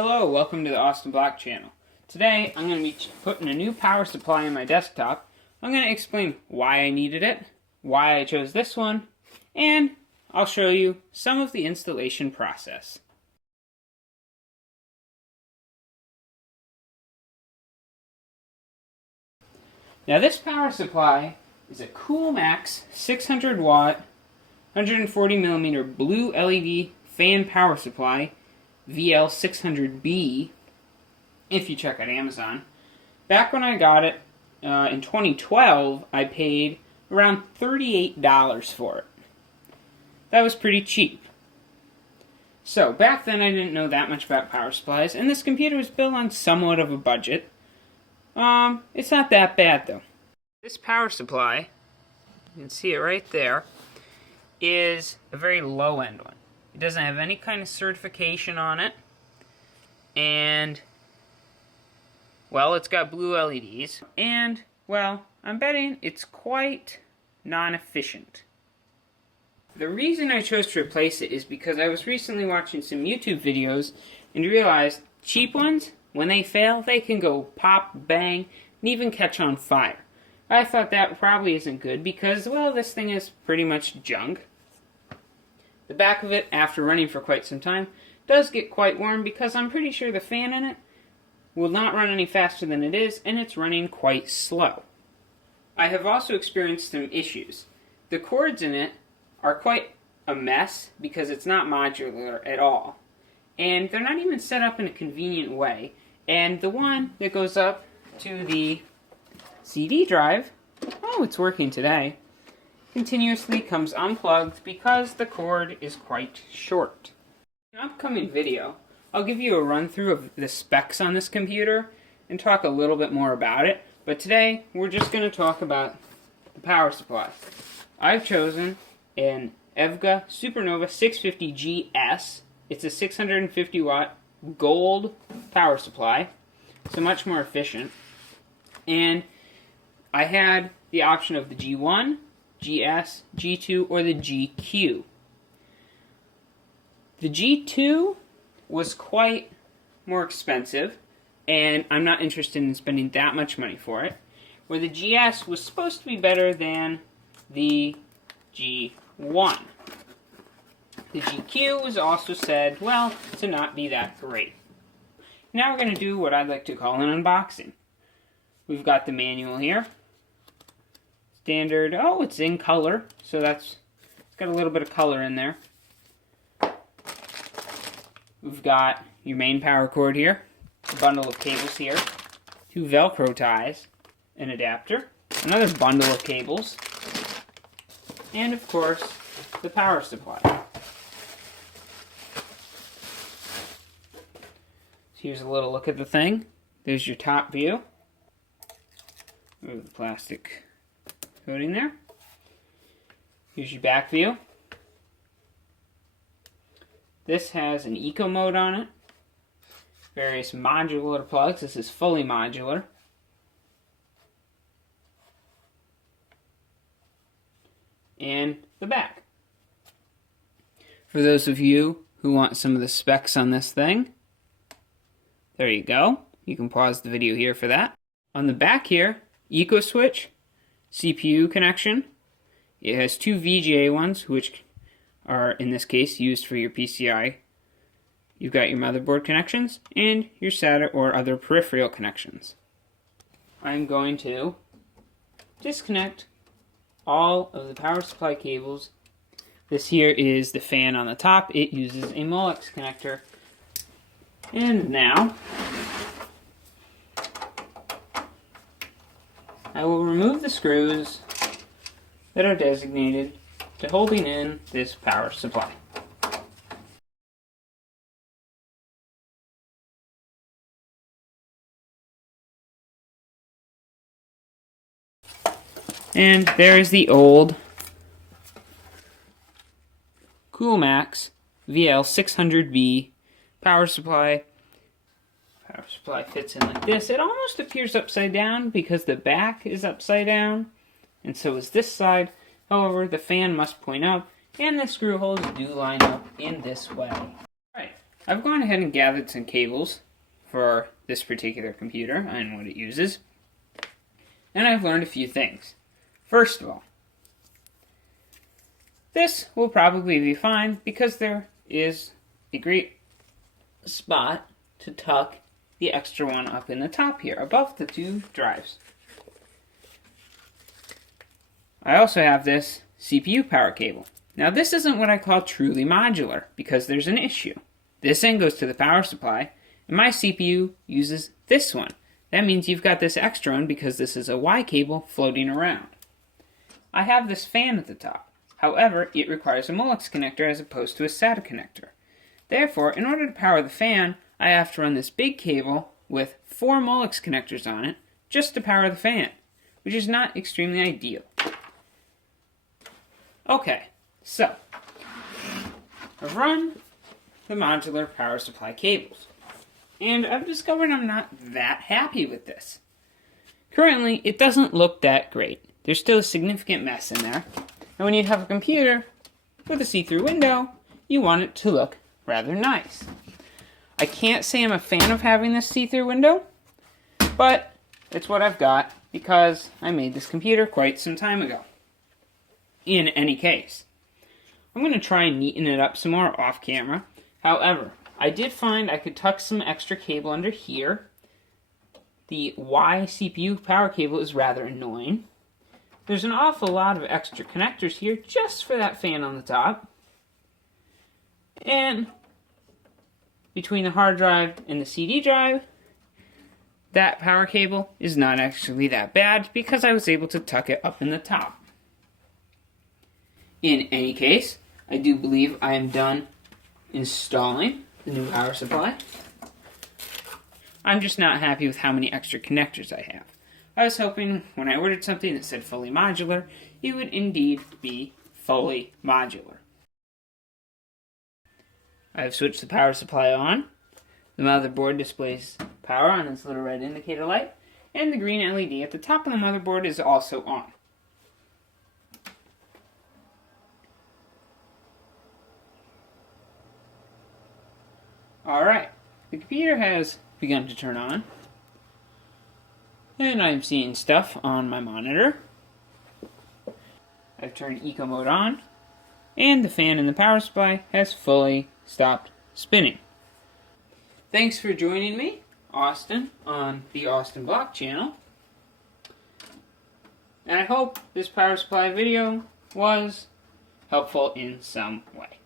Hello, welcome to the AustinBlock Channel. Today, I'm going to be putting a new power supply on my desktop. I'm going to explain why I needed it, why I chose this one, and I'll show you some of the installation process. Now this power supply is a Coolmax 600 watt, 140mm blue LED fan power supply, VL600B, if you check out Amazon. Back when I got it in 2012, I paid around $38 for it. That was pretty cheap. So back then I didn't know that much about power supplies, and this computer was built on somewhat of a budget. It's not that bad though. This power supply, you can see it right there, is a very low-end one. It doesn't have any kind of certification on it, and, well, it's got blue LEDs, and, well, I'm betting it's quite non-efficient. The reason I chose to replace it is because I was recently watching some YouTube videos and realized cheap ones, when they fail, they can go pop, bang, and even catch on fire. I thought that probably isn't good because, well, this thing is pretty much junk. The back of it, after running for quite some time, does get quite warm because I'm pretty sure the fan in it will not run any faster than it is, and it's running quite slow. I have also experienced some issues. The cords in it are quite a mess because it's not modular at all. And they're not even set up in a convenient way. And the one that goes up to the CD drive, oh, it's working today, continuously comes unplugged because the cord is quite short. In an upcoming video, I'll give you a run-through of the specs on this computer and talk a little bit more about it, but today we're just going to talk about the power supply. I've chosen an EVGA SuperNOVA 650GS. It's a 650 watt gold power supply, so much more efficient. And I had the option of the G1, GS, G2, or the GQ. The G2 was quite more expensive, and I'm not interested in spending that much money for it, where the GS was supposed to be better than the G1. The GQ was also said, well, to not be that great. Now we're going to do what I'd like to call an unboxing. We've got the manual here. Standard, oh, it's in color, so it's got a little bit of color in there. We've got your main power cord here, a bundle of cables here, two Velcro ties, an adapter, another bundle of cables, and of course, the power supply. So here's a little look at the thing. There's your top view. Move the plastic coating there. Here's your back view. This has an eco mode on it. Various modular plugs. This is fully modular. And the back. For those of you who want some of the specs on this thing, there you go. You can pause the video here for that. On the back here, eco switch, CPU connection. It has two VGA ones, which are, in this case, used for your PCI. You've got your motherboard connections and your SATA or other peripheral connections. I'm going to disconnect all of the power supply cables. This here is the fan on the top. It uses a Molex connector. And now, I will remove the screws that are designated to holding in this power supply. And there is the old Coolmax VL600B power supply. Power supply fits in like this. It almost appears upside down because the back is upside down, and so is this side. However, the fan must point up, and the screw holes do line up in this way. Alright, I've gone ahead and gathered some cables for this particular computer and what it uses, and I've learned a few things. First of all, this will probably be fine because there is a great spot to tuck the extra one up in the top here, above the two drives. I also have this CPU power cable. Now this isn't what I call truly modular because there's an issue. This end goes to the power supply, and my CPU uses this one. That means you've got this extra one because this is a Y cable floating around. I have this fan at the top. However, it requires a Molex connector as opposed to a SATA connector. Therefore, in order to power the fan, I have to run this big cable with 4 Molex connectors on it just to power the fan, which is not extremely ideal. Okay, so I've run the modular power supply cables, and I've discovered I'm not that happy with this. Currently, it doesn't look that great. There's still a significant mess in there, and when you have a computer with a see-through window, you want it to look rather nice. I can't say I'm a fan of having this see-through window, but it's what I've got because I made this computer quite some time ago. In any case, I'm going to try and neaten it up some more off camera. However, I did find I could tuck some extra cable under here. The Y CPU power cable is rather annoying. There's an awful lot of extra connectors here just for that fan on the top. And between the hard drive and the CD drive, that power cable is not actually that bad because I was able to tuck it up in the top. In any case, I do believe I am done installing the new power supply. I'm just not happy with how many extra connectors I have. I was hoping when I ordered something that said fully modular, it would indeed be fully modular. I have switched the power supply on. The motherboard displays power on this little red indicator light, and the green LED at the top of the motherboard is also on. Alright, the computer has begun to turn on, and I'm seeing stuff on my monitor. I've turned eco mode on, and the fan in the power supply has fully stopped spinning. Thanks for joining me, Austin, on the AustinBlock Channel. And I hope this power supply video was helpful in some way.